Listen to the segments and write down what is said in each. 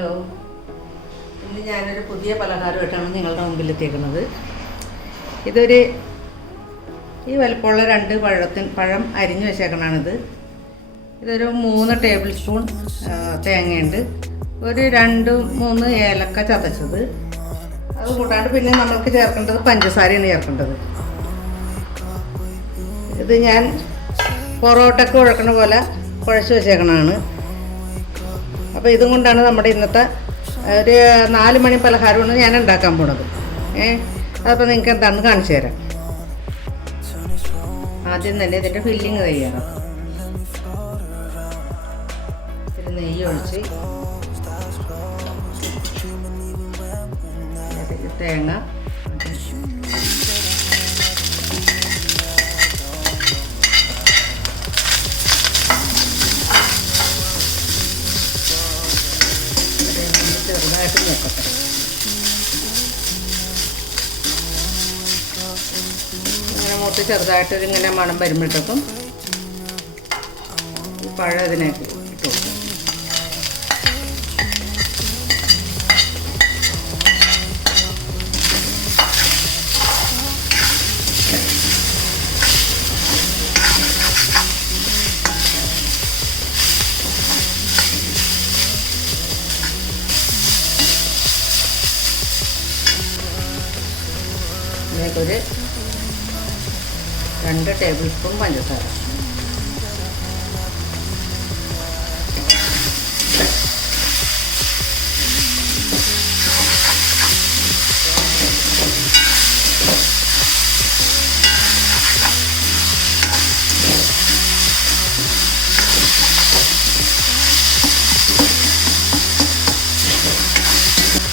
Hello, ഇന്ന് ഞാനൊരു പുതിയ പലഹാരമായിട്ടാണ് നിങ്ങളുടെ മുമ്പിലെത്തിയേക്കുന്നത്. ഇതൊരു ഈ വലുപ്പമുള്ള 2 പഴം അരിഞ്ഞു വെച്ചേക്കണാണിത്. ഇതൊരു 3 ടേബിൾ സ്പൂൺ തേങ്ങയുണ്ട്, ഒരു 2-3 ഏലക്ക ചതച്ചത്, അത് കൂടാണ്ട് പിന്നെ നമ്മൾക്ക് ചേർക്കേണ്ടത് പഞ്ചസാരയാണ് ചേർക്കേണ്ടത്. ഇത് ഞാൻ പൊറോട്ടയ്ക്ക് കുഴക്കണ പോലെ കുഴച്ച് വെച്ചേക്കണതാണ്. അപ്പോൾ ഇതും കൊണ്ടാണ് നമ്മുടെ ഇന്നത്തെ ഒരു 4 മണി പലഹാരമാണ് ഞാൻ ഉണ്ടാക്കാൻ പോണത്. അതപ്പോൾ നിങ്ങൾക്ക് എന്താണെന്ന് കാണിച്ചു തരാം. ആദ്യം തന്നെ ഇതിൻ്റെ ഫില്ലിങ് തയ്യാറാം. ഇത്തിരി നെയ്യ് ഒഴിച്ച് തേങ്ങ, ചെറുതായിട്ട് നോക്കട്ടെ. ഇങ്ങനെ മൂത്ത് ചെറുതായിട്ട് ഇങ്ങനെ മണം വരുമ്പോഴത്തേക്കും പഴം ഇതിനേക്ക് ഇട്ട് കൊടുക്കും. ഇതിലേക്കൊരു 2 ടേബിൾ സ്പൂൺ പഞ്ചസാര,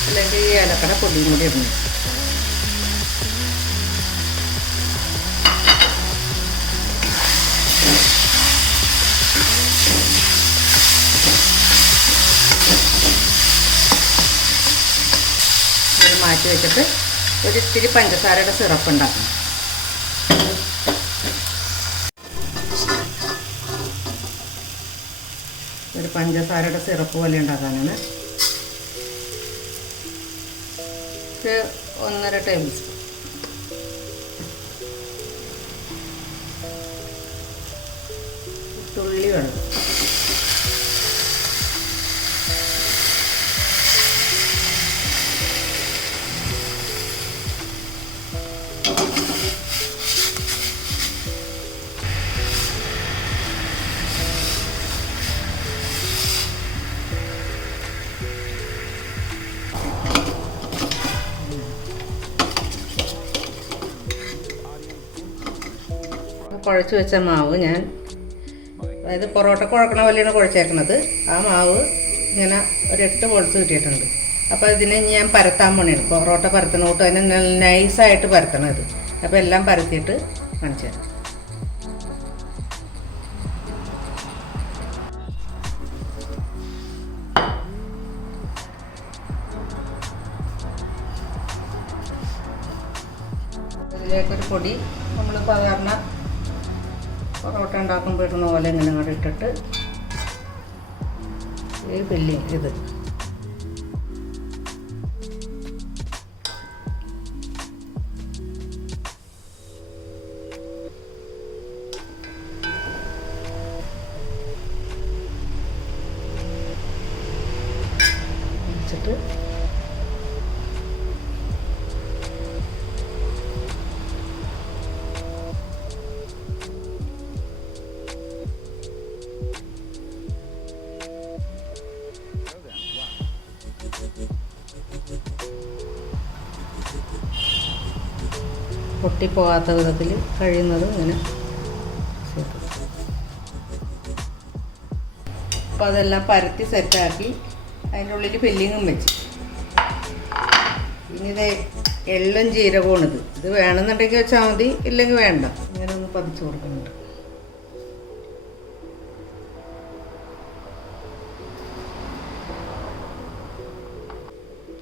അല്ലെങ്കിൽ ഈ ഏലക്കട പൊടിയും കൂടി ഇടുന്നു. മാറ്റി വെച്ചിട്ട് ഒരു ഇത്തിരി പഞ്ചസാരയുടെ സിറപ്പ് ഉണ്ടാക്കണം. ഒരു പഞ്ചസാരയുടെ സിറപ്പ് പോലെ ഉണ്ടാക്കാനാണ്. 1.5 ടേബിൾ സ്പൂൺ തുള്ളി വെള്ളം, കുഴച്ച് വെച്ച മാവ് ഞാൻ, അതായത് പൊറോട്ട കുഴക്കണ പോലെയാണ് കുഴച്ചേക്കണത്. ആ മാവ് ഇങ്ങനെ ഒരു 8 ബോൾസ് കിട്ടിയിട്ടുണ്ട്. അപ്പോൾ ഇതിനെ ഞാൻ പരത്താൻ പോണേണ്. പൊറോട്ട പരത്തണോട്ട് അതിനെ നല്ല നൈസായിട്ട് പരത്തണം ഇത്. അപ്പോൾ എല്ലാം പരത്തിയിട്ട് കാണിച്ചു തരാം. ഇതിലേക്കൊരു പൊടി നമ്മൾ സാധാരണ പൊറോട്ട ഉണ്ടാക്കുമ്പോൾ ഇടുന്ന പോലെ ഇങ്ങനെ അങ്ങോട്ട് ഇട്ടിട്ട് ഈ ഫില്ലിങ് ഇത് വെച്ചിട്ട് പൊട്ടിപ്പോകാത്ത വിധത്തിൽ കഴിയുന്നതും ഇങ്ങനെ. അപ്പോൾ അതെല്ലാം പരത്തി സെറ്റാക്കി അതിൻ്റെ ഉള്ളിൽ ഫില്ലിങ്ങും വെച്ച്. ഇനി ഇത് എള്ളും ജീരകമാണിത്. ഇത് വേണമെന്നുണ്ടെങ്കിൽ വെച്ചാൽ മതി, ഇല്ലെങ്കിൽ വേണ്ട. ഇങ്ങനെ ഒന്ന് പതിച്ചു കൊടുക്കുന്നുണ്ട്.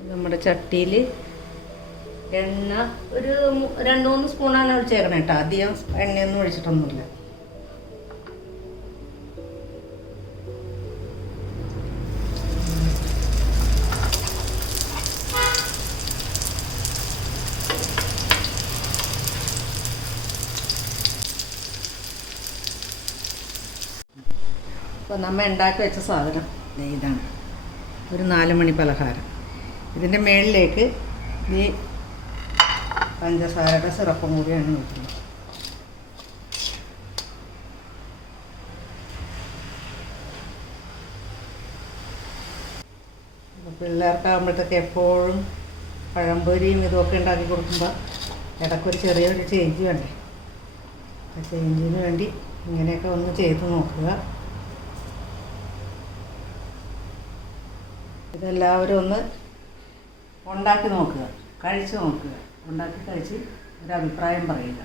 നമ്മുടെ ചട്ടിയിൽ എണ്ണ ഒരു 2-3 സ്പൂണാണ് ഒഴിച്ചേക്കണം കേട്ടോ. അധികം എണ്ണയൊന്നും ഒഴിച്ചിട്ടൊന്നുമില്ല. അപ്പോൾ നമ്മൾ ഉണ്ടാക്കി വെച്ച സാധനം ഇതാണ്, ഒരു 4 മണി പലഹാരം. ഇതിൻ്റെ മുകളിലേക്ക് ഈ പഞ്ചസാരയുടെ സിറപ്പും കൂടിയാണ് വെക്കുന്നത്. പിള്ളേർക്കാകുമ്പോഴത്തേക്ക് എപ്പോഴും പഴംപൊരിയും ഇതുമൊക്കെ ഉണ്ടാക്കി കൊടുക്കുമ്പോൾ ഇടയ്ക്കൊരു ചെറിയൊരു ചേഞ്ച് വേണ്ടേ. ആ ചേഞ്ചിന് വേണ്ടി ഇങ്ങനെയൊക്കെ ഒന്ന് ചെയ്ത് നോക്കുക. ഇതെല്ലാവരും ഒന്ന് ഉണ്ടാക്കി നോക്കുക, കഴിച്ച് നോക്കുക, ഉണ്ടാക്കി കഴിച്ച് ഒരു അഭിപ്രായം പറയുക.